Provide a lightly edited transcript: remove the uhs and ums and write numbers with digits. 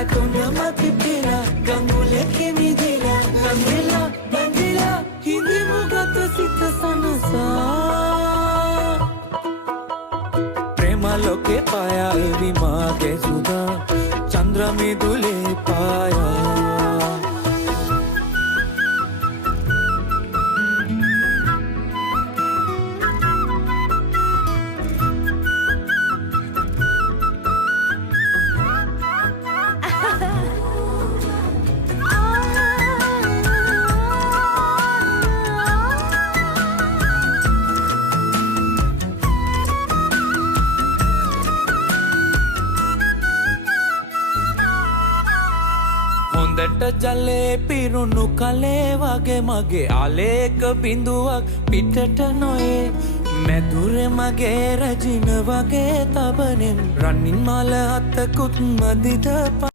ඇතුළම පිපිලා ගඟුලේ මිදිලා ළඟිලා බැඳිලා හිඳිමු ගත සිත සනසා ප්‍රේම ලෝකේ පායා එවි මාගේ සුදා චන්ද්‍ර මිදුලේ පායා හොඳට ජලේ පිරුණු කලේ වගේ මගේ ආලේක බිඳුවක් පිටට නොයේ මැදුරේ මගේ රැජින වගේ තබනෙන් රනින් මල අතකුත් මදිද